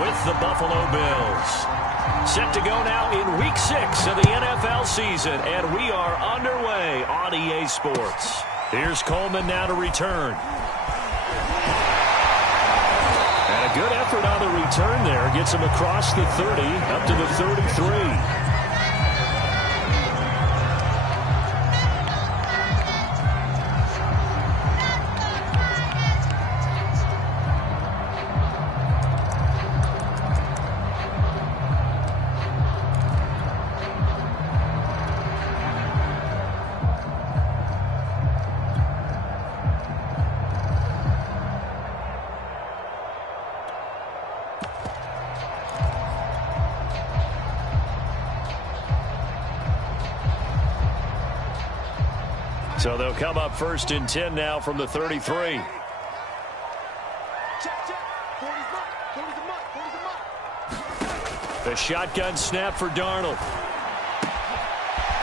with the Buffalo Bills. Set to go now in Week 6 of the NFL season, and we are underway on EA Sports. Here's Coleman now to return. And a good effort on the return there. Gets him across the 30, up to the 33. So they'll come up 1st and 10 now from the 33. The shotgun snap for Darnold.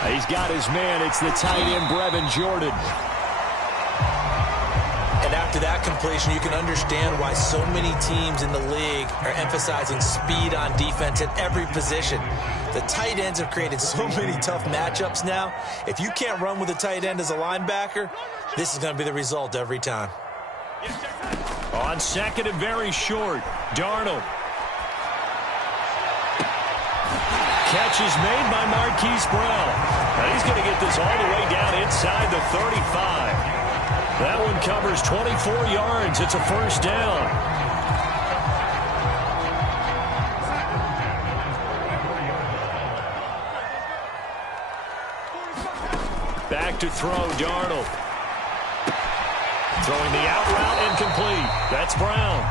He's got his man. It's the tight end, Brevin Jordan. And after that completion, you can understand why so many teams in the league are emphasizing speed on defense at every position. The tight ends have created so many tough matchups now. If you can't run with a tight end as a linebacker, this is going to be the result every time. On 2nd and very short, Darnold. Catch is made by Marquise Brown. Now he's going to get this all the way down inside the 35. That one covers 24 yards. It's a 1st down. Back to throw, Darnold. Throwing the out route incomplete. That's Brown.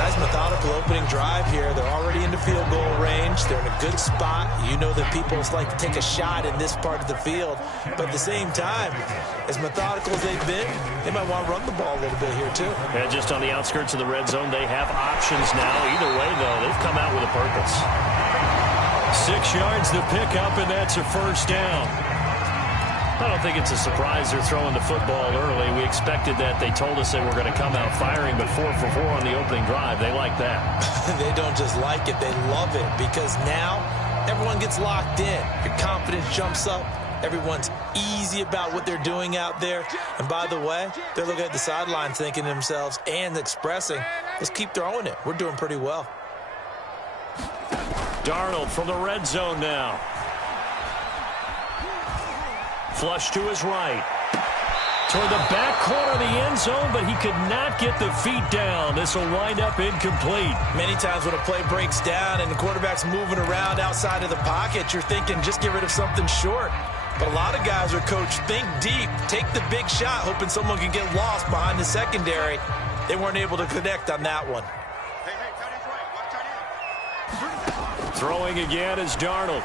Nice methodical opening drive here. They're already into field goal range. They're in a good spot. You know that people like to take a shot in this part of the field. But at the same time, as methodical as they've been, they might want to run the ball a little bit here too. And just on the outskirts of the red zone, they have options now. Either way, though, they've come out with a purpose. 6 yards to pick up, and that's a 1st down. I don't think it's a surprise they're throwing the football early. We expected that. They told us they were going to come out firing, but 4 for 4 on the opening drive. They like that. They don't just like it. They love it because now everyone gets locked in. Your confidence jumps up. Everyone's easy about what they're doing out there. And by the way, they're looking at the sideline thinking to themselves and expressing, let's keep throwing it. We're doing pretty well. Darnold from the red zone now. Flush to his right. Toward the back corner of the end zone, but he could not get the feet down. This will wind up incomplete. Many times when a play breaks down and the quarterback's moving around outside of the pocket, you're thinking just get rid of something short. But a lot of guys are coached, think deep, take the big shot, hoping someone can get lost behind the secondary. They weren't able to connect on that one. Throwing again is Darnold.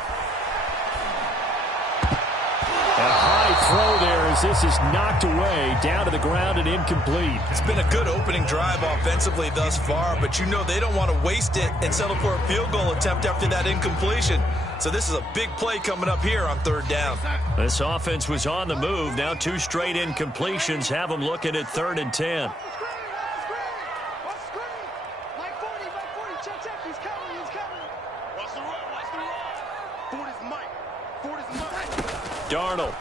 And a high throw there as this is knocked away, down to the ground and incomplete. It's been a good opening drive offensively thus far, but you know they don't want to waste it and settle for a field goal attempt after that incompletion. So this is a big play coming up here on 3rd down. This offense was on the move. Now 2 straight incompletions have them looking at 3rd and 10. Darnold.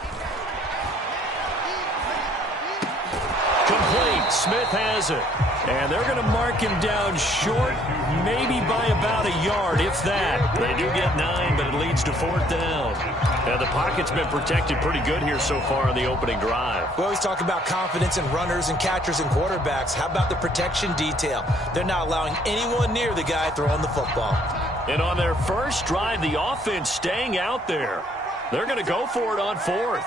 Complete. Smith has it. And they're going to mark him down short, maybe by about a yard, if that. They do get 9, but it leads to 4th down. Now, the pocket's been protected pretty good here so far on the opening drive. We always talk about confidence in runners and catchers and quarterbacks. How about the protection detail? They're not allowing anyone near the guy throwing the football. And on their first drive, the offense staying out there. They're going to go for it on 4th.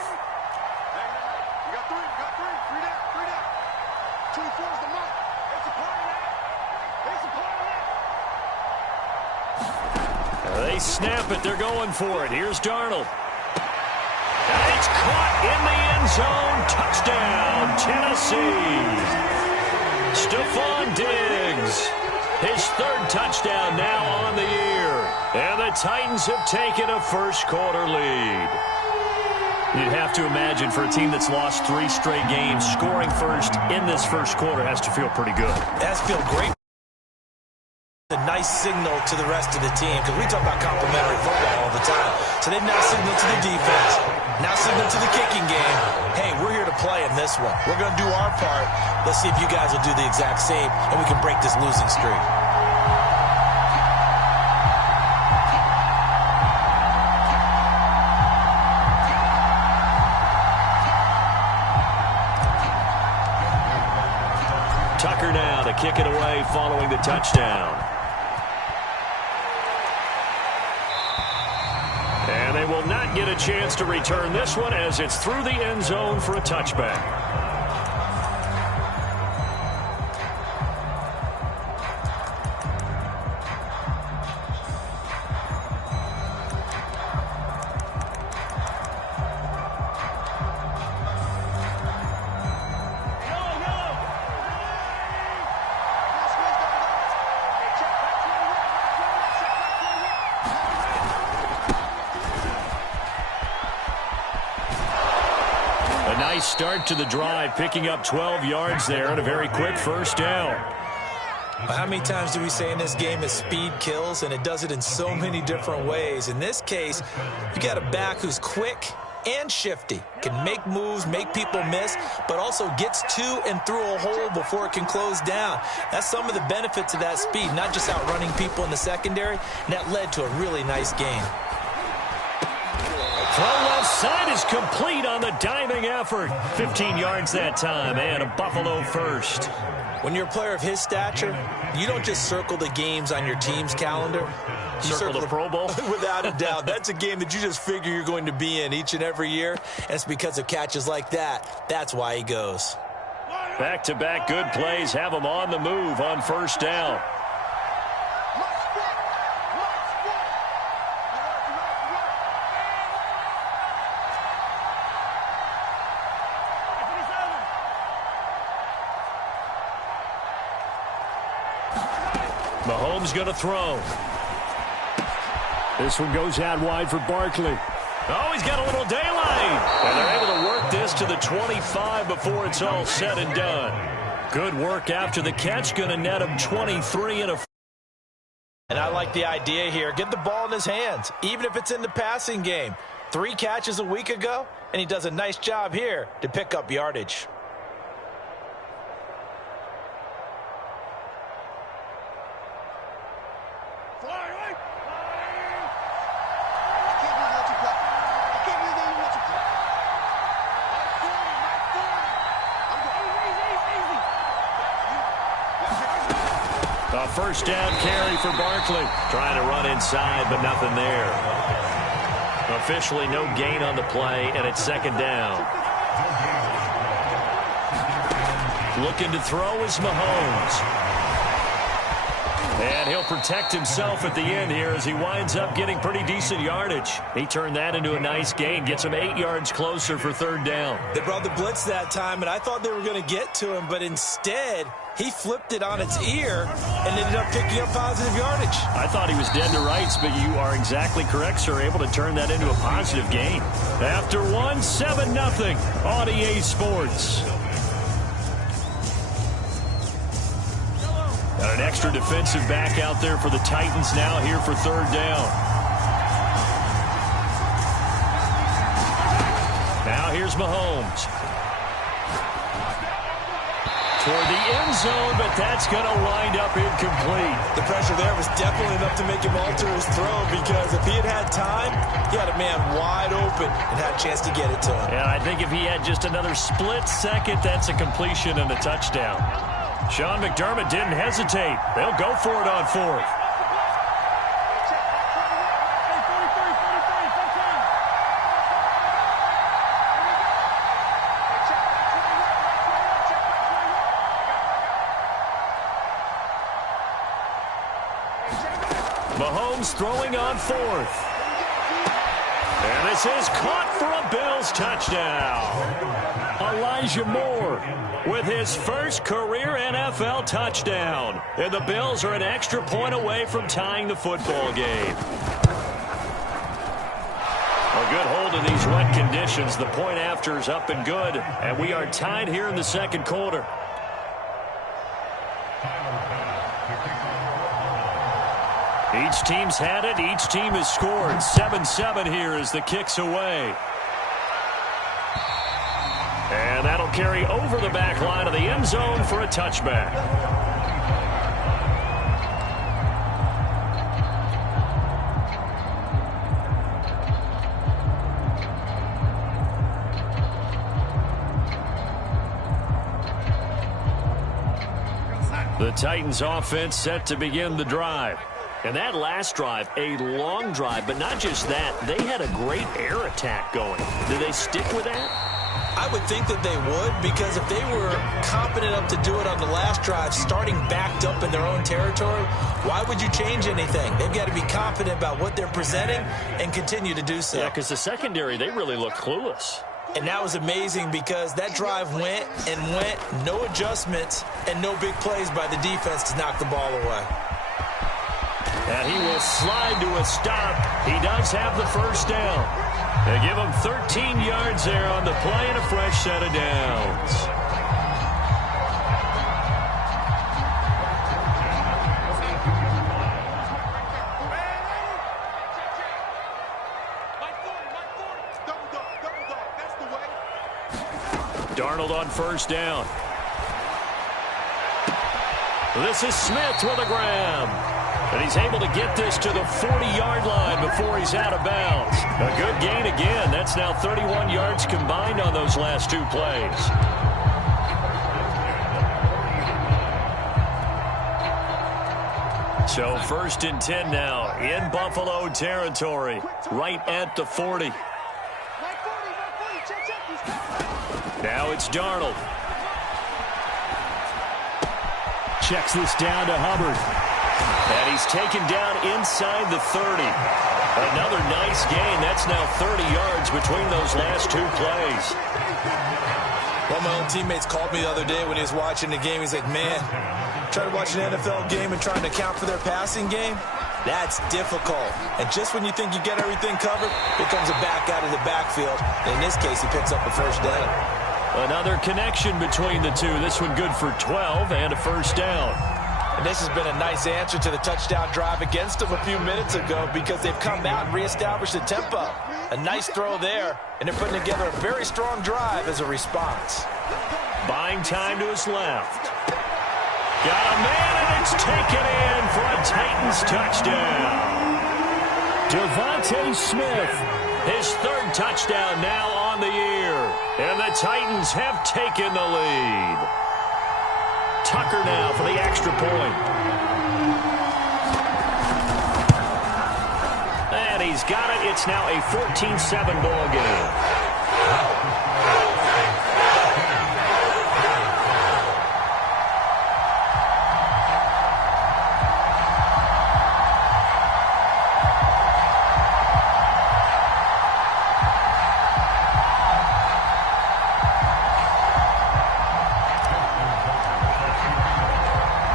They snap it. They're going for it. Here's Darnold. And it's caught in the end zone. Touchdown, Tennessee. Stephon Diggs. His 3rd touchdown now on the year. And the Titans have taken a first-quarter lead. You'd have to imagine for a team that's lost 3 straight games, scoring first in this first quarter has to feel pretty good. That's feel great. A nice signal to the rest of the team, because we talk about complementary football all the time. So they've now signaled to the defense, now signaled to the kicking game. Hey, we're here to play in this one. We're going to do our part. Let's see if you guys will do the exact same, and we can break this losing streak. Tucker now to kick it away following the touchdown. And they will not get a chance to return this one as it's through the end zone for a touchback. Nice start to the drive, picking up 12 yards there and a very quick first down. How many times do we say in this game that speed kills, and it does it in so many different ways? In this case, you got a back who's quick and shifty, can make moves, make people miss, but also gets to and through a hole before it can close down. That's some of the benefits of that speed, not just outrunning people in the secondary, and that led to a really nice game. Throw left side is complete on the diving effort. 15 yards that time, and a Buffalo first. When you're a player of his stature, you don't just circle the games on your team's calendar. You circle the Pro Bowl? Without a doubt. That's a game that you just figure you're going to be in each and every year, and it's because of catches like that. That's why he goes. Back-to-back good plays have him on the move on first down. Mahomes going to throw. This one goes out wide for Barkley. Oh, he's got a little daylight. And they're able to work this to the 25 before it's all said and done. Good work after the catch. Going to net him 23 and a... And I like the idea here. Get the ball in his hands, even if it's in the passing game. 3 catches a week ago, and he does a nice job here to pick up yardage. First down carry for Barkley. Trying to run inside, but nothing there. Officially no gain on the play, and it's second down. Looking to throw is Mahomes. And he'll protect himself at the end here as he winds up getting pretty decent yardage. He turned that into a nice gain, gets him 8 yards closer for third down. They brought the blitz that time, and I thought they were going to get to him, but instead he flipped it on its ear and ended up picking up positive yardage. I thought he was dead to rights, but you are exactly correct, sir. Able to turn that into a positive gain. After one, 7-0 on EA Sports. Got an extra defensive back out there for the Titans now here for third down. Now here's Mahomes. Toward the end zone, but that's going to wind up incomplete. The pressure there was definitely enough to make him alter his throw, because if he had time, he had a man wide open and had a chance to get it to him. Yeah, I think if he had just another split second, that's a completion and a touchdown. Sean McDermott didn't hesitate. They'll go for it on fourth. Mahomes throwing on fourth. And this is caught for a Bills touchdown. Elijah Moore with his first career NFL touchdown. And the Bills are an extra point away from tying the football game. A good hold in these wet conditions. The point after is up and good. And we are tied here in the second quarter. Each team's had it. Each team has scored. 7-7 here as the kick's away. And that'll carry over the back line of the end zone for a touchback. The Titans offense set to begin the drive. And that last drive, a long drive, but not just that. They had a great air attack going. Do they stick with that? I would think that they would, because if they were competent enough to do it on the last drive, starting backed up in their own territory, why would you change anything? They've got to be confident about what they're presenting and continue to do so. Yeah, because the secondary, they really look clueless. And that was amazing because that drive went and went, no adjustments, and no big plays by the defense to knock the ball away. And he will slide to a stop. He does have the first down. They give him 13 yards there on the play and a fresh set of downs. Darnold on first down. This is Smith with a grab. And he's able to get this to the 40-yard line before he's out of bounds. A good gain again. That's now 31 yards combined on those last two plays. So 1st and 10 now in Buffalo territory, right at the 40. Now it's Darnold. Checks this down to Hubbard. And he's taken down inside the 30. Another nice gain. That's now 30 yards between those last two plays. One of my own teammates called me the other day when he was watching the game. He's like, man, trying to watch an NFL game and trying to account for their passing game? That's difficult. And just when you think you get everything covered, here comes a back out of the backfield. And in this case, he picks up a first down. Another connection between the two. This one good for 12 and a first down. And this has been a nice answer to the touchdown drive against them a few minutes ago because they've come out and reestablished the tempo. A nice throw there, and they're putting together a very strong drive as a response. Buying time to his left. Got a man, and it's taken in for a Titans touchdown. Devontae Smith, his third touchdown now on the year. And the Titans have taken the lead. Tucker now for the extra point. And he's got it. It's now a 14-7 ball game.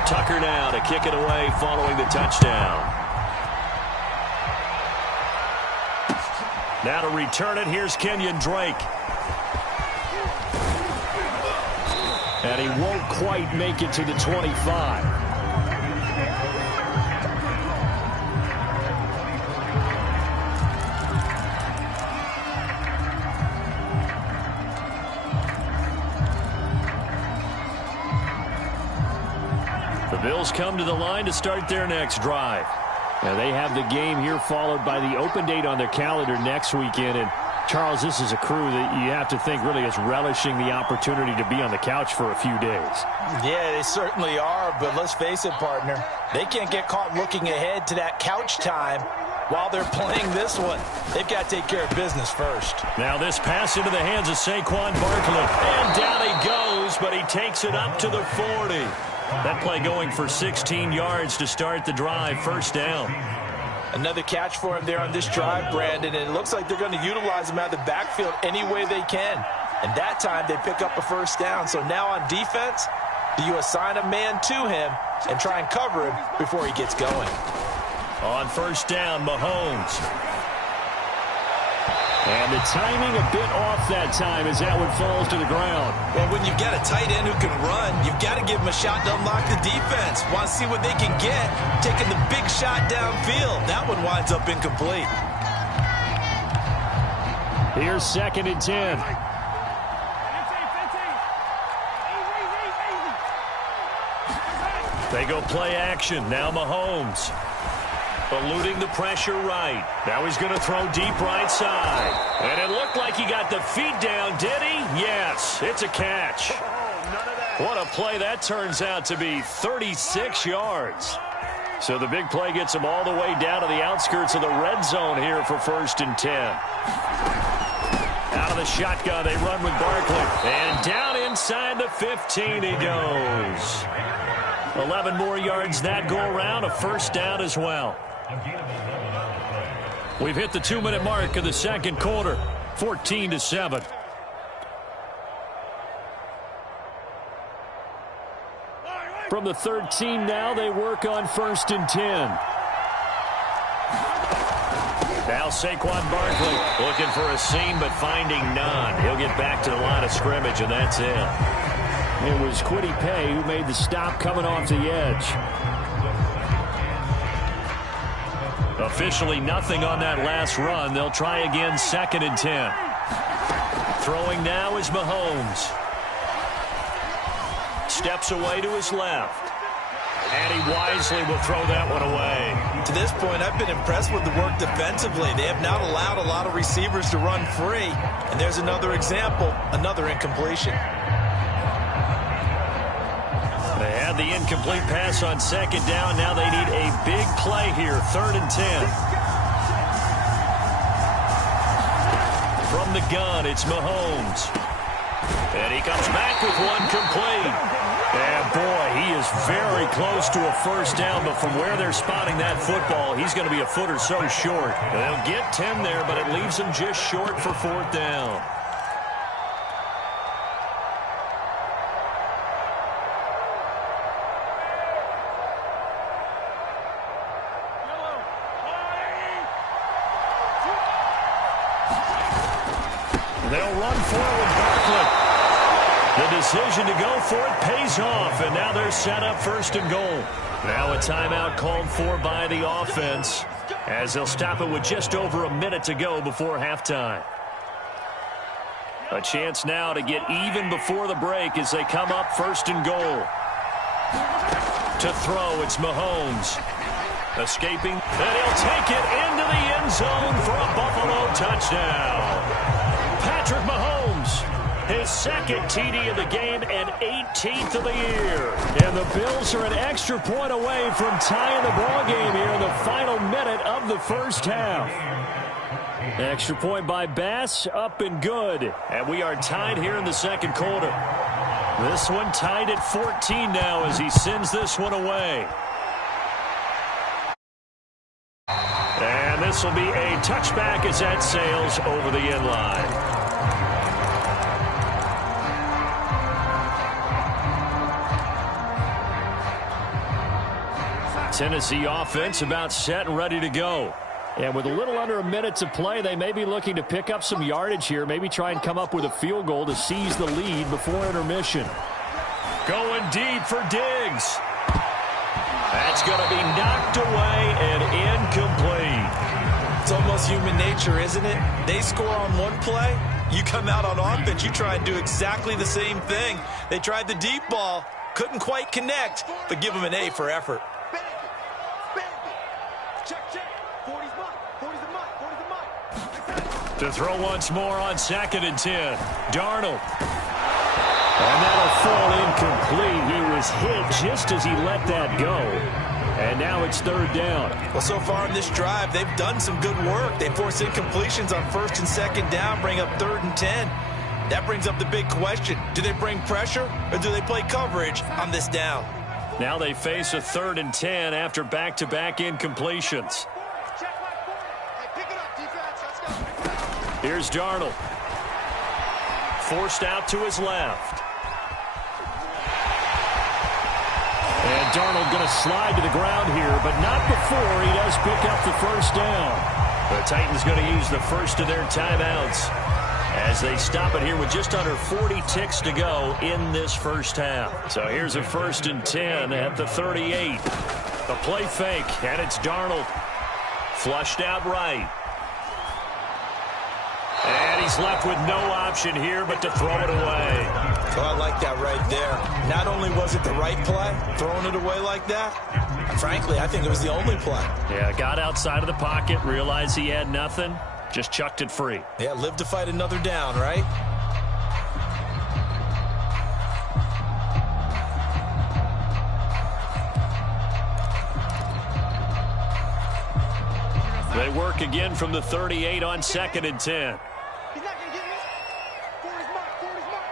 Tucker now to kick it away following the touchdown. Now to return it, here's Kenyon Drake. And he won't quite make it to the 25. Bills come to the line to start their next drive. Now they have the game here followed by the open date on their calendar next weekend. And Charles, this is a crew that you have to think really is relishing the opportunity to be on the couch for a few days. Yeah, they certainly are. But let's face it, partner, they can't get caught looking ahead to that couch time while they're playing this one. They've got to take care of business first. Now this pass into the hands of Saquon Barkley. And down he goes, but he takes it up to the 40. That play going for 16 yards to start the drive. First down. Another catch for him there on this drive, Brandon. And it looks like they're going to utilize him out of the backfield any way they can. And that time they pick up a first down. So now on defense, do you assign a man to him and try and cover him before he gets going? On first down, Mahomes. And the timing a bit off that time as that one falls to the ground. Well, when you've got a tight end who can run, you've got to give him a shot to unlock the defense. Want to see what they can get, taking the big shot downfield. That one winds up incomplete. Here's 2nd and 10. They go play action. Now Mahomes. Eluding the pressure right. Now he's going to throw deep right side. And it looked like he got the feet down, did he? Yes, it's a catch. What a play that turns out to be. 36 yards. So the big play gets him all the way down to the outskirts of the red zone here for 1st and 10. Out of the shotgun, they run with Barkley. And down inside the 15 he goes. 11 more yards that go around, a 1st down as well. We've hit the 2-minute mark of the 2nd quarter, 14-7. From the 13 now, they work on 1st and 10. Now Saquon Barkley looking for a seam but finding none. He'll get back to the line of scrimmage, and that's it. It was Kwity Paye who made the stop coming off the edge. Officially nothing on that last run. They'll try again 2nd and 10. Throwing now is Mahomes. Steps away to his left. And he wisely will throw that one away. To this point, I've been impressed with the work defensively. They have not allowed a lot of receivers to run free. And there's another example, another incompletion. They had the incomplete pass on 2nd down. Now they need a big play here, 3rd and 10. From the gun, it's Mahomes. And he comes back with one complete. And boy, he is very close to a 1st down, but from where they're spotting that football, he's going to be a foot or so short. They'll get 10 there, but it leaves them just short for 4th down. They'll run forward Barkley. The decision to go for it pays off, and now they're set up 1st and goal. Now a timeout called for by the offense as they'll stop it with just over a minute to go before halftime. A chance now to get even before the break as they come up 1st and goal. To throw, it's Mahomes. Escaping, and he'll take it into the end zone for a Buffalo touchdown. Patrick Mahomes, his 2nd TD of the game and 18th of the year. And the Bills are an extra point away from tying the ball game here in the final minute of the 1st half. Extra point by Bass, up and good. And we are tied here in the 2nd quarter. This one tied at 14 now as he sends this one away. And this will be a touchback as that sails over the end line. Tennessee offense about set and ready to go. And with a little under a minute to play, they may be looking to pick up some yardage here, maybe try and come up with a field goal to seize the lead before intermission. Going deep for Diggs. That's going to be knocked away and incomplete. It's almost human nature, isn't it? They score on one play, you come out on offense, you try and do exactly the same thing. They tried the deep ball, couldn't quite connect, but give them an A for effort. To throw once more on 2nd and 10. Darnold. And that'll fall incomplete. He was hit just as he let that go. And now it's 3rd down. Well, so far in this drive, they've done some good work. They force incompletions on 1st and 2nd down, bring up 3rd and 10. That brings up the big question. Do they bring pressure or do they play coverage on this down? Now they face a 3rd and 10 after back-to-back incompletions. Here's Darnold. Forced out to his left. And Darnold going to slide to the ground here, but not before he does pick up the 1st down. The Titans going to use the first of their timeouts as they stop it here with just under 40 ticks to go in this 1st half. So here's a 1st and 10 at the 38. A play fake, and it's Darnold. Flushed out right. And he's left with no option here but to throw it away. Oh, I like that right there. Not only was it the right play, throwing it away like that, frankly, I think it was the only play. Yeah, got outside of the pocket, realized he had nothing, just chucked it free. Yeah, live to fight another down, right? They work again from the 38 on 2nd and 10. He's not going to get this. For his mark, for his mark.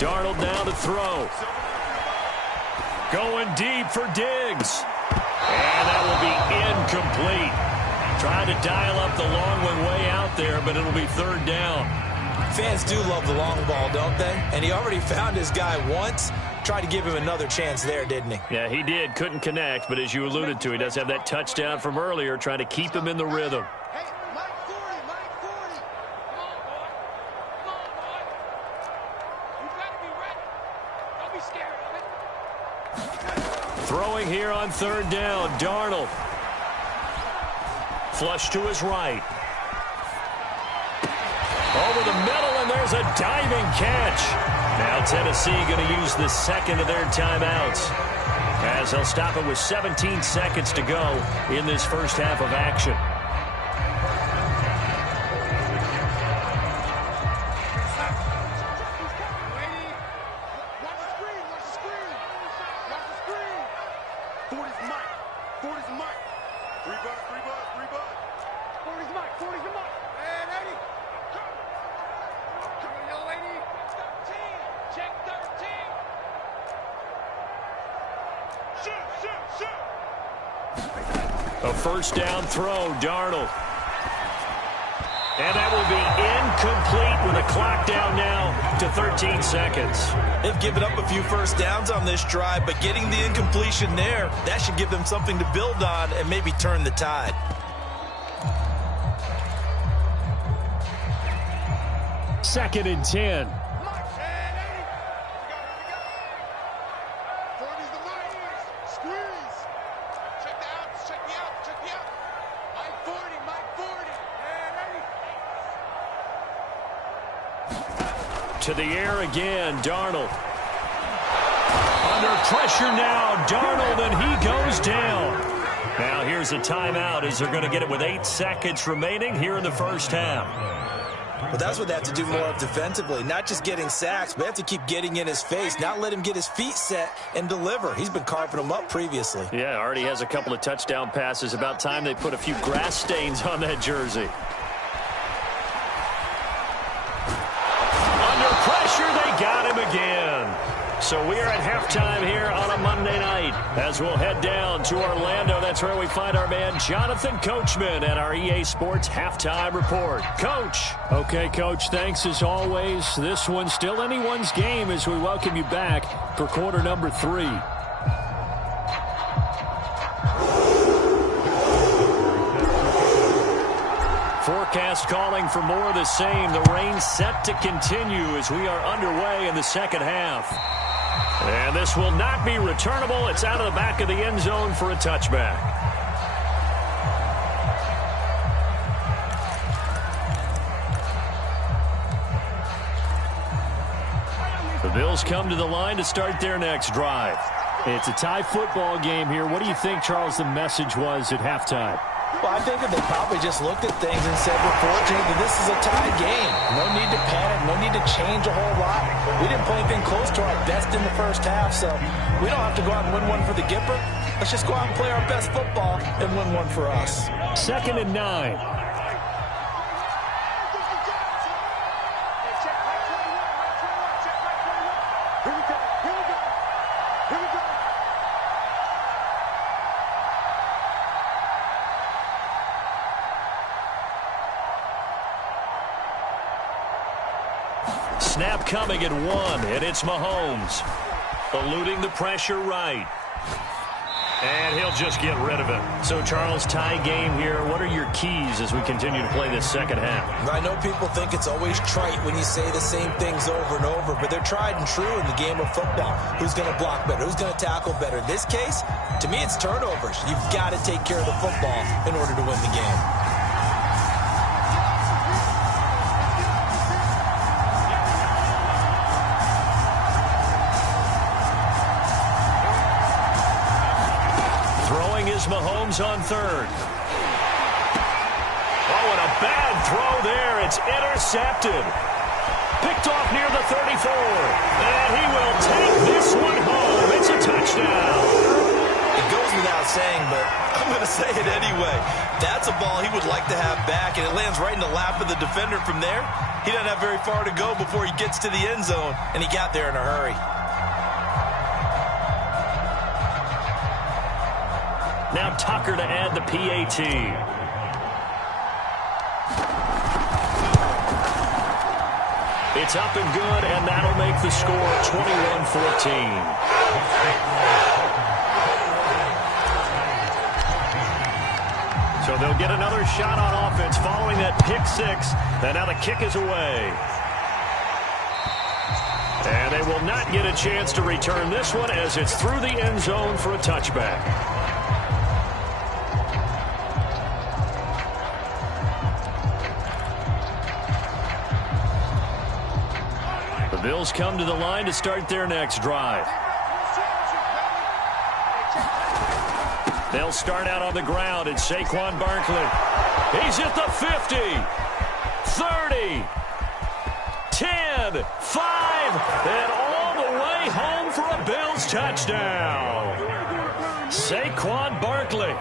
Darnold now to throw. Going deep for Diggs. And that will be incomplete. Trying to dial up the long one way out there, but it'll be 3rd down. Fans do love the long ball, don't they? And he already found his guy once. Tried to give him another chance there, didn't he? Yeah, he did. Couldn't connect, but as you alluded to, he does have that touchdown from earlier, trying to keep him in the rhythm. Hey, Mike 40, Mike 40. Come on, boy. Come on, boy. You got to be ready. Don't be scared of it. Throwing here on 3rd down, Darnold. Flush to his right. Over the middle, and there's a diving catch. Now Tennessee going to use the 2nd of their timeouts, as they'll stop it with 17 seconds to go in this first half of action. Watch the screen, watch the screen. Watch the screen. 40's Mike. 40's Mike. 3 bucks, 3 bucks, 3 bucks. 40's Mike, 40's the Mike. And Eddie. Come on, young lady. 13. Check 13. Shoot, shoot, shoot. A 1st down throw, Darnold. And that will be incomplete with a clock down now to 13 seconds. They've given up a few 1st downs on this drive, but getting the incompletion there, that should give them something to build on and maybe turn the tide. Second and 10. Mike, and Eddie. We got it. 40's the Mike. Squeeze. Check the outs, check the out, check the out. Mike 40, Mike 40. And Eddie. To the air again, Darnold. Under pressure now, Darnold, and he goes down. Now here's a timeout as they're going to get it with 8 seconds remaining here in the first half. But that's what they have to do more of defensively, not just getting sacks, but they have to keep getting in his face, not let him get his feet set and deliver. He's been carving them up previously. Yeah, already has a couple of touchdown passes. About time they put a few grass stains on that jersey. Under pressure, they got him again. So we are at halftime here on a Monday night as we'll head down to Orlando. That's where we find our man Jonathan Coachman at our EA Sports Halftime Report. Coach. Okay, Coach, thanks as always. This one's still anyone's game as we welcome you back for quarter number 3. Forecast calling for more of the same. The rain set to continue as we are underway in the second half. And this will not be returnable. It's out of the back of the end zone for a touchback. The Bills come to the line to start their next drive. It's a tie football game here. What do you think, Charles, the message was at halftime? Well, I think that they probably just looked at things and said, we're fortunate that this is a tie game. No need to panic, no need to change a whole lot. We didn't play anything close to our best in the first half, so we don't have to go out and win one for the Gipper. Let's just go out and play our best football and win one for us. 2nd and 9. Snap coming at 1, and it's Mahomes. Eluding the pressure right. And he'll just get rid of it. So, Charles, tie game here. What are your keys as we continue to play this second half? I know people think it's always trite when you say the same things over and over, but they're tried and true in the game of football. Who's going to block better? Who's going to tackle better? In this case, to me, it's turnovers. You've got to take care of the football in order to win the game. Mahomes on third. Oh, and a bad throw there. It's intercepted. Picked off near the 34. And he will take this one home. It's a touchdown. It goes without saying, but I'm going to say it anyway. That's a ball he would like to have back, and it lands right in the lap of the defender from there. He doesn't have very far to go before he gets to the end zone, and he got there in a hurry. Now Tucker to add the PAT. It's up and good, and that'll make the score 21-14. So they'll get another shot on offense following that pick six. And now the kick is away. And they will not get a chance to return this one as it's through the end zone for a touchback. The Bills come to the line to start their next drive. They'll start out on the ground. It's Saquon Barkley. He's at the 50, 30, 10, 5, and all the way home for a Bills touchdown. Saquon Barkley,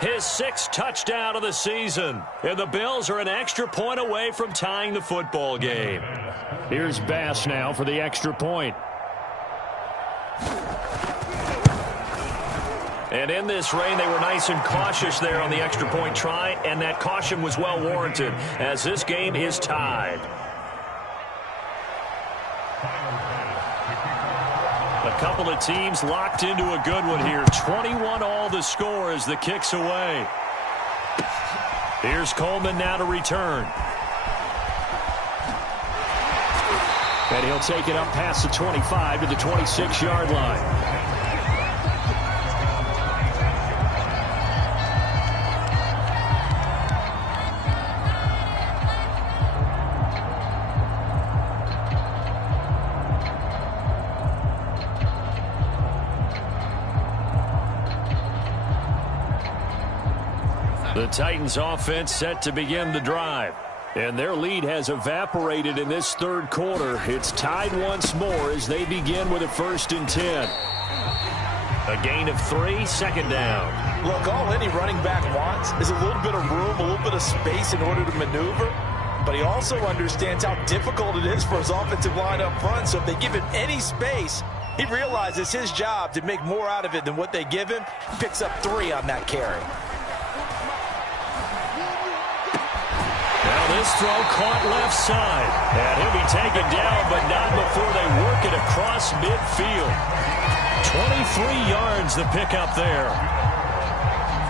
his sixth touchdown of the season. And the Bills are an extra point away from tying the football game. Here's Bass now for the extra point. And in this rain, they were nice and cautious there on the extra point try, and that caution was well warranted as this game is tied. A couple of teams locked into a good one here. 21-all the score as the kick's away. Here's Coleman now to return. And he'll take it up past the 25 to the 26-yard line. The Titans offense set to begin the drive. And their lead has evaporated in this third quarter. It's tied once more as they begin with a 1st and 10. A gain of 3, second down. Look, all any running back wants is a little bit of room, a little bit of space in order to maneuver. But he also understands how difficult it is for his offensive line up front. So if they give him any space, he realizes his job to make more out of it than what they give him. Picks up 3 on that carry. Now this throw caught left side. And he'll be taken down, but not before they work it across midfield. 23 yards the pickup there.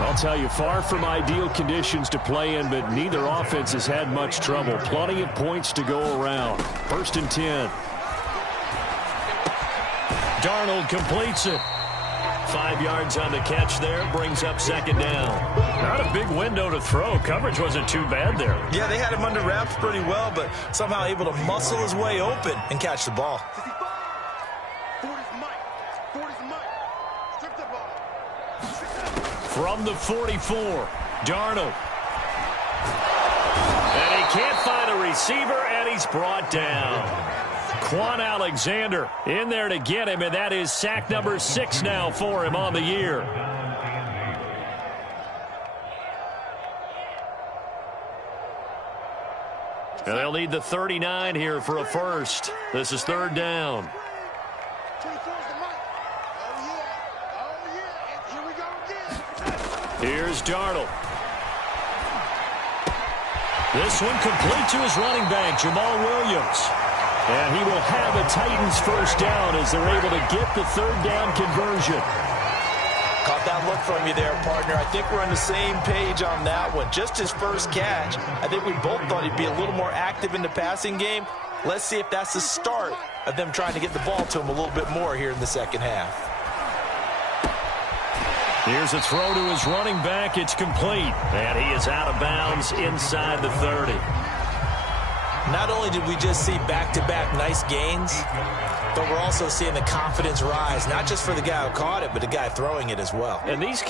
I'll tell you, far from ideal conditions to play in, but neither offense has had much trouble. Plenty of points to go around. 1st and 10. Darnold completes it. 5 yards on the catch there, brings up second down. Not a big window to throw. Coverage wasn't too bad there. Yeah, they had him under wraps pretty well, but somehow able to muscle his way open and catch the ball. From the 44, Darnold. And he can't find a receiver, and he's brought down. Quan Alexander in there to get him, and that is sack number 6 now for him on the year. And they'll need the 39 here for a first. This is 3rd down. Here's Darnold. This one complete to his running back, Jamal Williams. And he will have a Titans first down as they're able to get the 3rd down conversion. Caught that look from you there, partner. I think we're on the same page on that one. Just his first catch. I think we both thought he'd be a little more active in the passing game. Let's see if that's the start of them trying to get the ball to him a little bit more here in the second half. Here's a throw to his running back. It's complete. And he is out of bounds inside the 30. Not only did we just see back-to-back nice gains, but we're also seeing the confidence rise, not just for the guy who caught it, but the guy throwing it as well. And these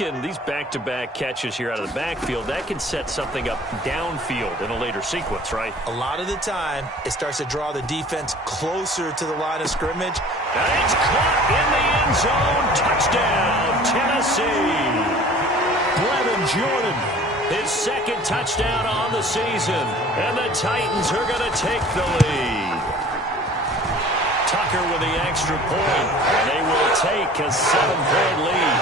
back-to-back catches here out of the backfield, that can set something up downfield in a later sequence, right? A lot of the time, it starts to draw the defense closer to the line of scrimmage. And it's caught in the end zone. Touchdown, Tennessee. Brevin Jordan, his second touchdown on the season. And the Titans are going to take the lead. Tucker with the extra point, and they will take a 7-point lead.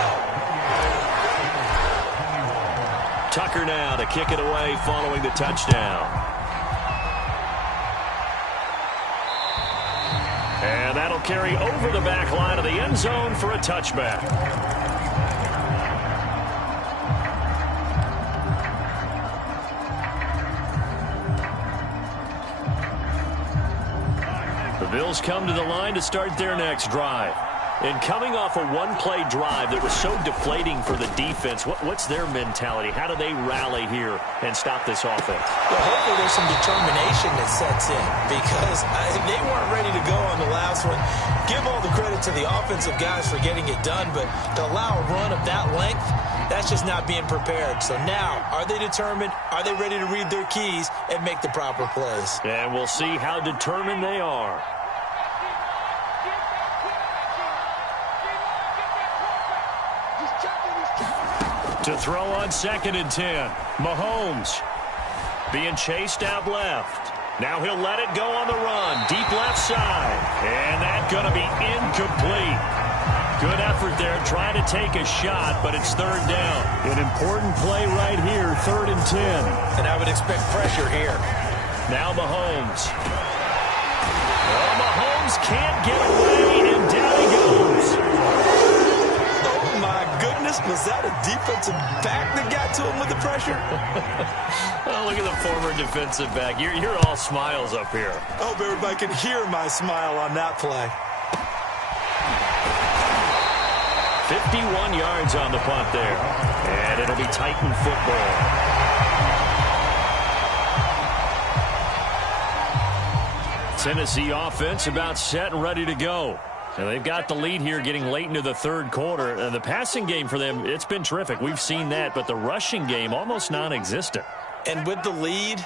Tucker now to kick it away following the touchdown. And that'll carry over the back line of the end zone for a touchback. The Bills come to the line to start their next drive. And coming off a one-play drive that was so deflating for the defense, what's their mentality? How do they rally here and stop this offense? Well, hopefully there's some determination that sets in, because they weren't ready to go on the last one. Give all the credit to the offensive guys for getting it done, but to allow a run of that length, that's just not being prepared. So now, are they determined? Are they ready to read their keys and make the proper plays? And we'll see how determined they are. To throw on 2nd and 10. Mahomes being chased out left. Now he'll let it go on the run. Deep left side. And that's going to be incomplete. Good effort there trying to take a shot, but it's 3rd down. An important play right here, 3rd and 10. And I would expect pressure here. Now Mahomes. Oh, Mahomes can't get away, and down he goes. Was that a defensive back that got to him with the pressure? Oh, look at the former defensive back. You're all smiles up here. I hope everybody can hear my smile on that play. 51 yards on the punt there. And it'll be Titan football. Tennessee offense about set and ready to go. And they've got the lead here getting late into the 3rd quarter. And the passing game for them, it's been terrific. We've seen that, but the rushing game almost non-existent. And with the lead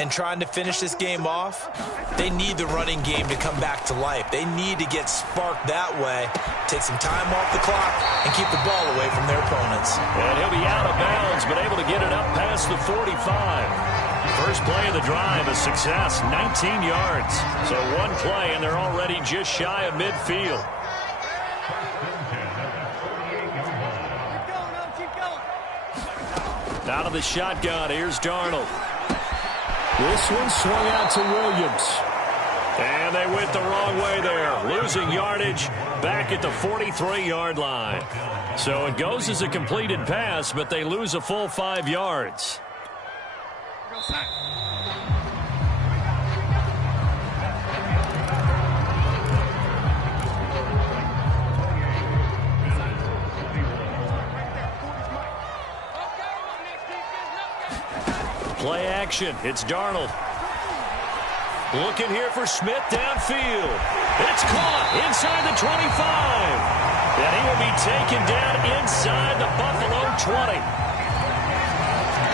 and trying to finish this game off, they need the running game to come back to life. They need to get sparked that way, take some time off the clock, and keep the ball away from their opponents. And he'll be out of bounds, but able to get it up past the 45. First play of the drive, a success, 19 yards. So one play, and they're already just shy of midfield. Out of the shotgun, here's Darnold. This one swung out to Williams. And they went the wrong way there, losing yardage back at the 43-yard line. So it goes as a completed pass, but they lose a full 5 yards. Play action. It's Darnold. Looking here for Smith downfield. It's caught inside the 25. And he will be taken down inside the Buffalo 20.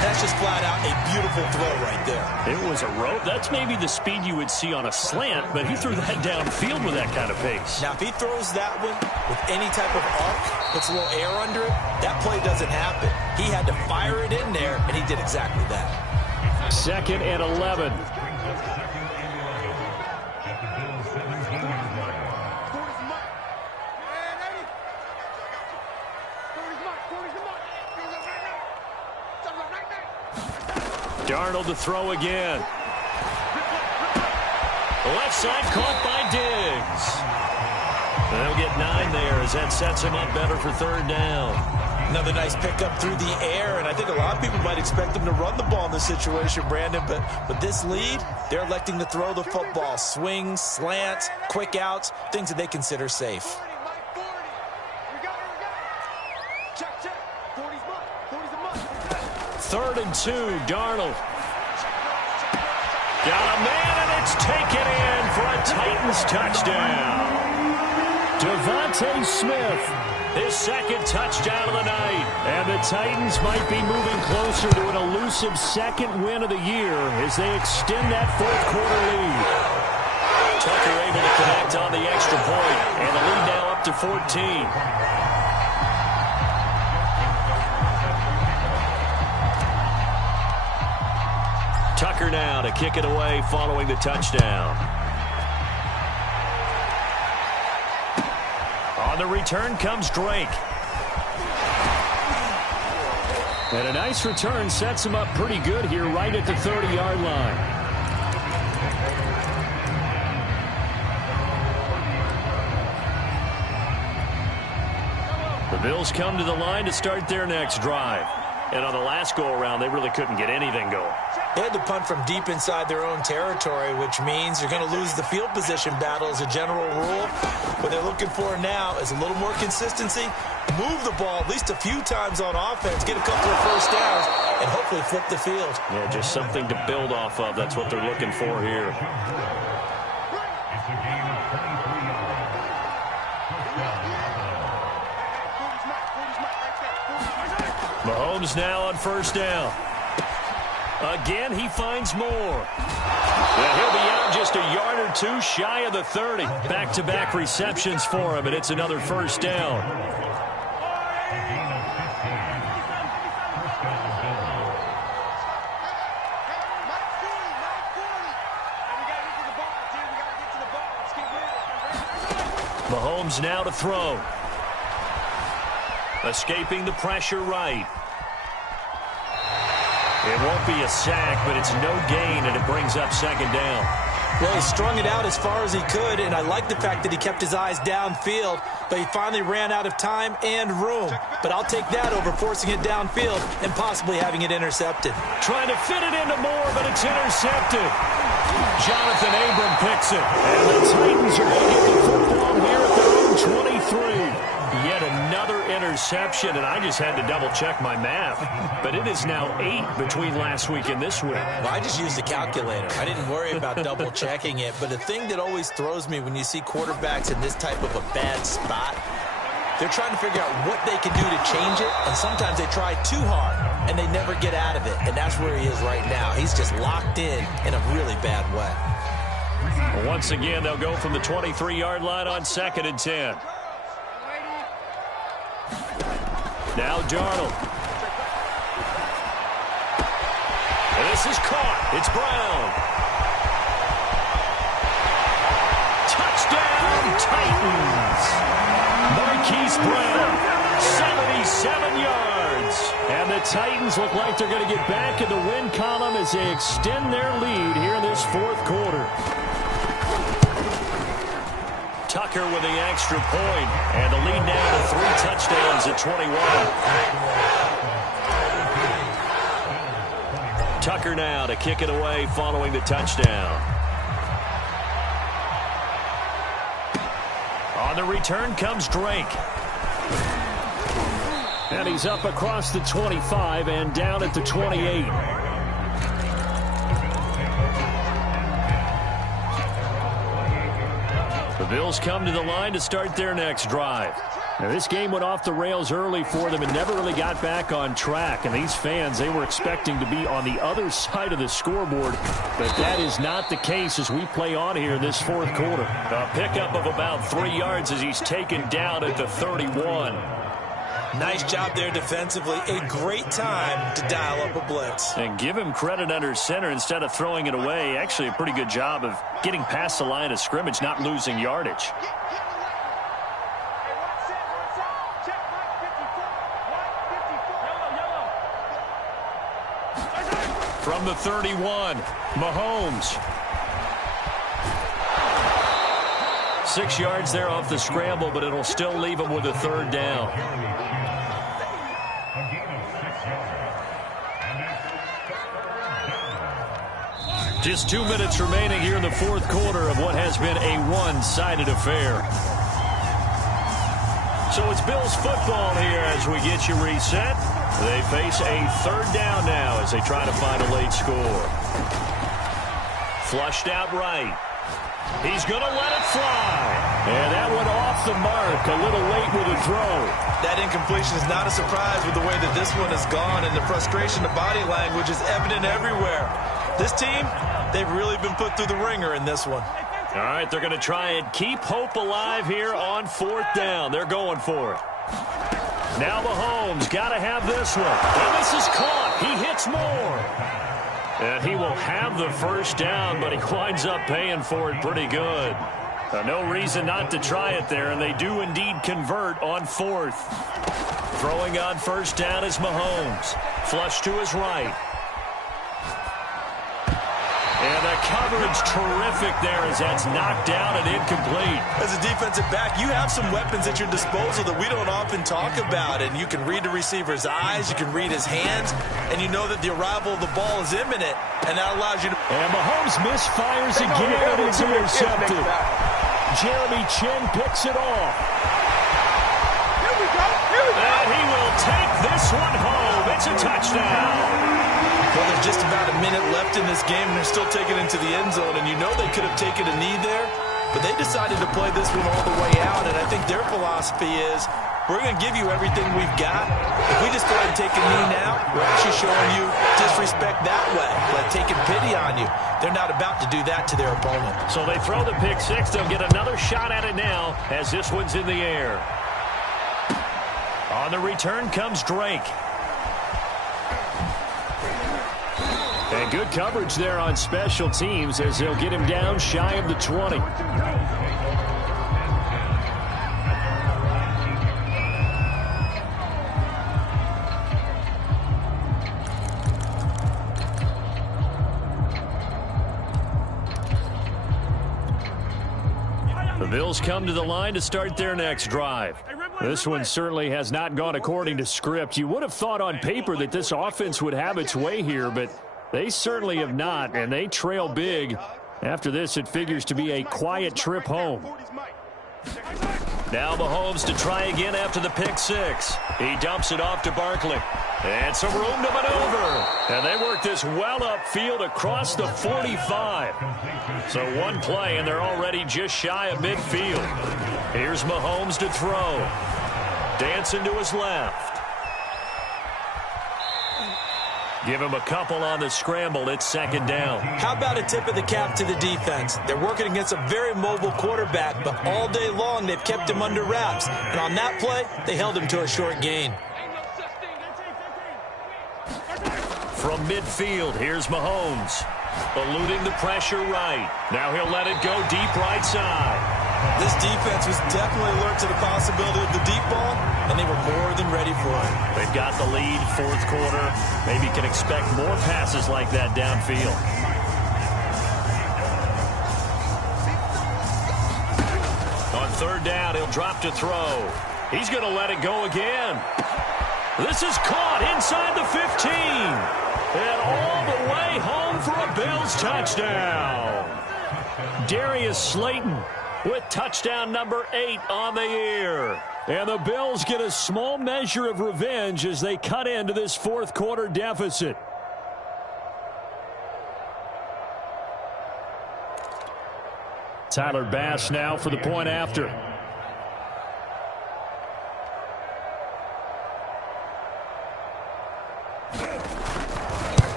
That's just flat out a beautiful throw right there. It was a rope. That's maybe the speed you would see on a slant, but he threw that downfield with that kind of pace. Now, if he throws that one with any type of arc, puts a little air under it, that play doesn't happen. He had to fire it in there, and he did exactly that. 2nd and 11. Darnold to throw again. Left side caught by Diggs. They'll get 9 there as that sets him up better for third down. Another nice pickup through the air, and I think a lot of people might expect them to run the ball in this situation, Brandon, but with this lead, they're electing to throw the football. Swings, slants, quick outs, things that they consider safe. Third and 2, Darnold. Got a man, and it's taken in for a Titans touchdown. Devontae Smith, his second touchdown of the night. And the Titans might be moving closer to an elusive second win of the year as they extend that fourth quarter lead. Tucker able to connect on the extra point, and the lead now up to 14. Tucker now to kick it away following the touchdown. On the return comes Drake. And a nice return sets him up pretty good here right at the 30-yard line. The Bills come to the line to start their next drive. And on the last go-around, they really couldn't get anything going. They had to punt from deep inside their own territory, which means you're going to lose the field position battle as a general rule. What they're looking for now is a little more consistency, move the ball at least a few times on offense, get a couple of first downs, and hopefully flip the field. Yeah, just something to build off of. That's what they're looking for here. Mahomes now on first down. Again, he finds more. Yeah, he'll be out just a yard or two shy of the 30. Back-to-back receptions for him, and it's another first down. Mahomes now to throw. Escaping the pressure right. It won't be a sack, but it's no gain, and it brings up second down. Well, he strung it out as far as he could, and I like the fact that he kept his eyes downfield, but he finally ran out of time and room. But I'll take that over forcing it downfield and possibly having it intercepted. Trying to fit it into Moore, but it's intercepted. Jonathan Abram picks it. And the Titans are going to get the football here at their own 23. Yet another interception, and I just had to double-check my math. But it is now 8 between last week and this week. Well, I just used a calculator. I didn't worry about double-checking it. But the thing that always throws me when you see quarterbacks in this type of a bad spot, they're trying to figure out what they can do to change it, and sometimes they try too hard, and they never get out of it. And that's where he is right now. He's just locked in a really bad way. Well, once again, they'll go from the 23-yard line on 2nd and 10. Now Darnold. And this is caught. It's Brown. Touchdown, Titans. Marquise Brown, 77 yards. And the Titans look like they're going to get back in the win column as they extend their lead here in this fourth quarter. Tucker with the extra point, and the lead now to 3 touchdowns at 21. Tucker now to kick it away following the touchdown. On the return comes Drake. And he's up across the 25 and down at the 28. The Bills come to the line to start their next drive. Now, this game went off the rails early for them and never really got back on track. And these fans, they were expecting to be on the other side of the scoreboard. But that is not the case as we play on here in this fourth quarter. A pickup of about 3 yards as he's taken down at the 31. Nice job there defensively. A great time to dial up a blitz. And give him credit under center instead of throwing it away. Actually, a pretty good job of getting past the line of scrimmage, not losing yardage. From the 31, Mahomes. 6 yards there off the scramble, but it'll still leave him with a third down. Just 2 minutes remaining here in the fourth quarter of what has been a one-sided affair. So it's Bills football here as we get you reset. They face a third down now as they try to find a late score. Flushed out right. He's going to let it fly. And that went off the mark. A little late with a throw. That incompletion is not a surprise with the way that this one has gone, and the frustration, the body language is evident everywhere. This team, they've really been put through the ringer in this one. All right, they're going to try and keep hope alive here on fourth down. They're going for it. Now Mahomes got to have this one. And this is caught. He hits more. And he will have the first down, but he winds up paying for it pretty good. No reason not to try it there, and they do indeed convert on fourth. Throwing on first down is Mahomes. Flush to his right. And the coverage terrific there as that's knocked down and incomplete. As a defensive back, you have some weapons at your disposal that we don't often talk about. And you can read the receiver's eyes, you can read his hands, and you know that the arrival of the ball is imminent. And that allows you to... And Mahomes misfires again, and it's intercepted. Jeremy Chin picks it off. Here we go. And he will take this one home. It's a touchdown. Well, there's just about a minute left in this game, and they're still taking it into the end zone. And you know they could have taken a knee there, but they decided to play this one all the way out. And I think their philosophy is, we're going to give you everything we've got. If we just go ahead and take a knee now, we're actually showing you disrespect that way, like taking pity on you. They're not about to do that to their opponent. So they throw the pick six. They'll get another shot at it now as this one's in the air. On the return comes Drake. And good coverage there on special teams as they'll get him down shy of the 20. The Bills come to the line to start their next drive. This one certainly has not gone according to script. You would have thought on paper that this offense would have its way here, but they certainly have not, and they trail big. After this, it figures to be a quiet trip home. Now Mahomes to try again after the pick six. He dumps it off to Barkley. And some room to maneuver. And they work this well upfield across the 45. So one play, and they're already just shy of midfield. Here's Mahomes to throw. Dancing to his left. Give him a couple on the scramble. It's second down. How about a tip of the cap to the defense? They're working against a very mobile quarterback, but all day long they've kept him under wraps. And on that play, they held him to a short gain. From midfield, here's Mahomes. Eluding the pressure right. Now he'll let it go deep right side. This defense was definitely alert to the possibility of the deep ball, and they were more than ready for it. They've got the lead, fourth quarter. Maybe can expect more passes like that downfield. On third down, he'll drop to throw. He's going to let it go again. This is caught inside the 15. And all the way home for a Bills touchdown. Darius Slayton with touchdown number 8 on the year. And the Bills get a small measure of revenge as they cut into this fourth quarter deficit. Tyler Bass now for the point after.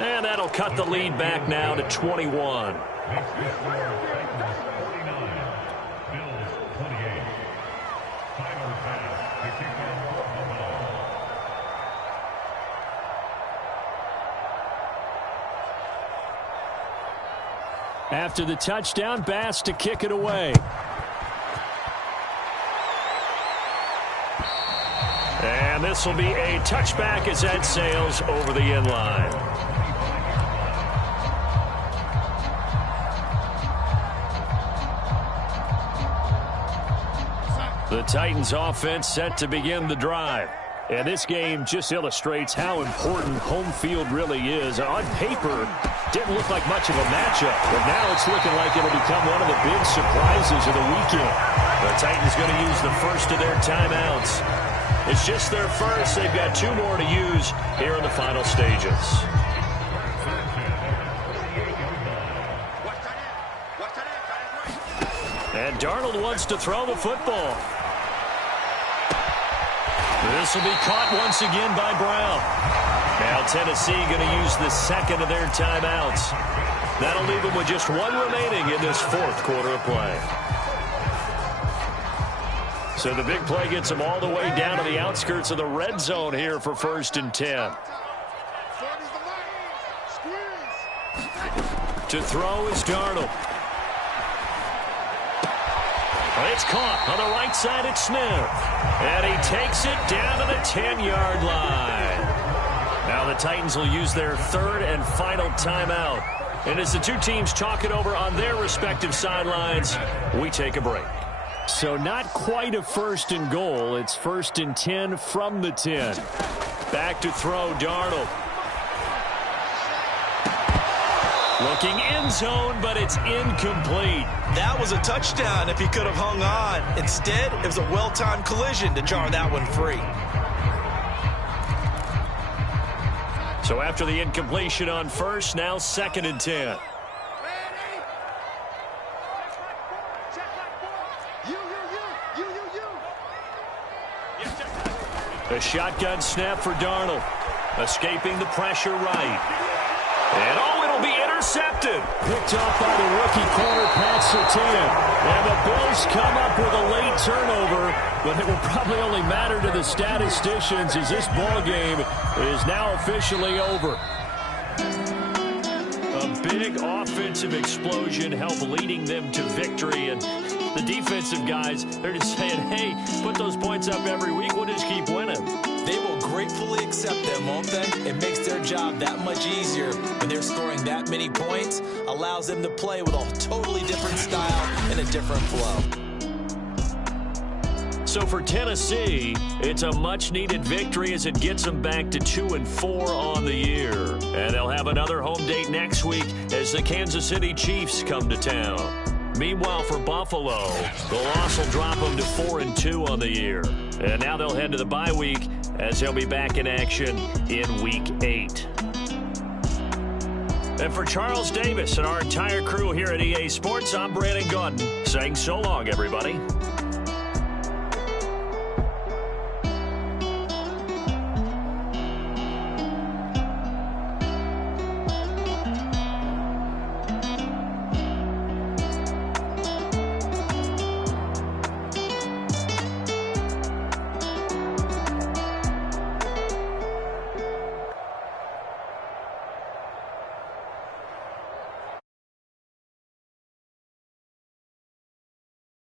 And that'll cut the lead back now to 21. After the touchdown, Bass to kick it away. And this will be a touchback as that sails over the end line. The Titans offense set to begin the drive. And this game just illustrates how important home field really is. On paper, didn't look like much of a matchup, but now it's looking like it'll become one of the big surprises of the weekend. The Titans going to use the first of their timeouts. It's just their first. They've got 2 more to use here in the final stages. And Darnold wants to throw the football. This will be caught once again by Brown. Now Tennessee going to use the second of their timeouts. That'll leave them with just 1 remaining in this 4th quarter of play. So the big play gets them all the way down to the outskirts of the red zone here for 1st and 10. To throw is Darnold. It's caught on the right side at Smith. And he takes it down to the 10-yard line. Now the Titans will use their 3rd and final timeout. And as the 2 teams talk it over on their respective sidelines, we take a break. So not quite a 1st and goal. It's 1st and 10 from the 10. Back to throw, Darnold. Looking end zone, but it's incomplete. That was a touchdown if he could have hung on. Instead, it was a well-timed collision to jar that one free. So after the incompletion on 1st, now 2nd and 10. A shotgun snap for Darnold. Escaping the pressure right. And it'll be intercepted. Picked off by the rookie corner, Pat Surtain. And the Bills come up with a late turnover, but it will probably only matter to the statisticians as this ball game is now officially over. A big offensive explosion helped leading them to victory, and the defensive guys, they're just saying, hey, put those points up every week, we'll just keep winning. They will gratefully accept them, won't they? It makes their job that much easier when they're scoring that many points. Allows them to play with a totally different style and a different flow. So for Tennessee, it's a much-needed victory as it gets them back to 2-4 on the year. And they'll have another home date next week as the Kansas City Chiefs come to town. Meanwhile, for Buffalo, the loss will drop them to 4-2 on the year. And now they'll head to the bye week as they'll be back in action in Week 8. And for Charles Davis and our entire crew here at EA Sports, I'm Brandon Gaudin saying so long, everybody.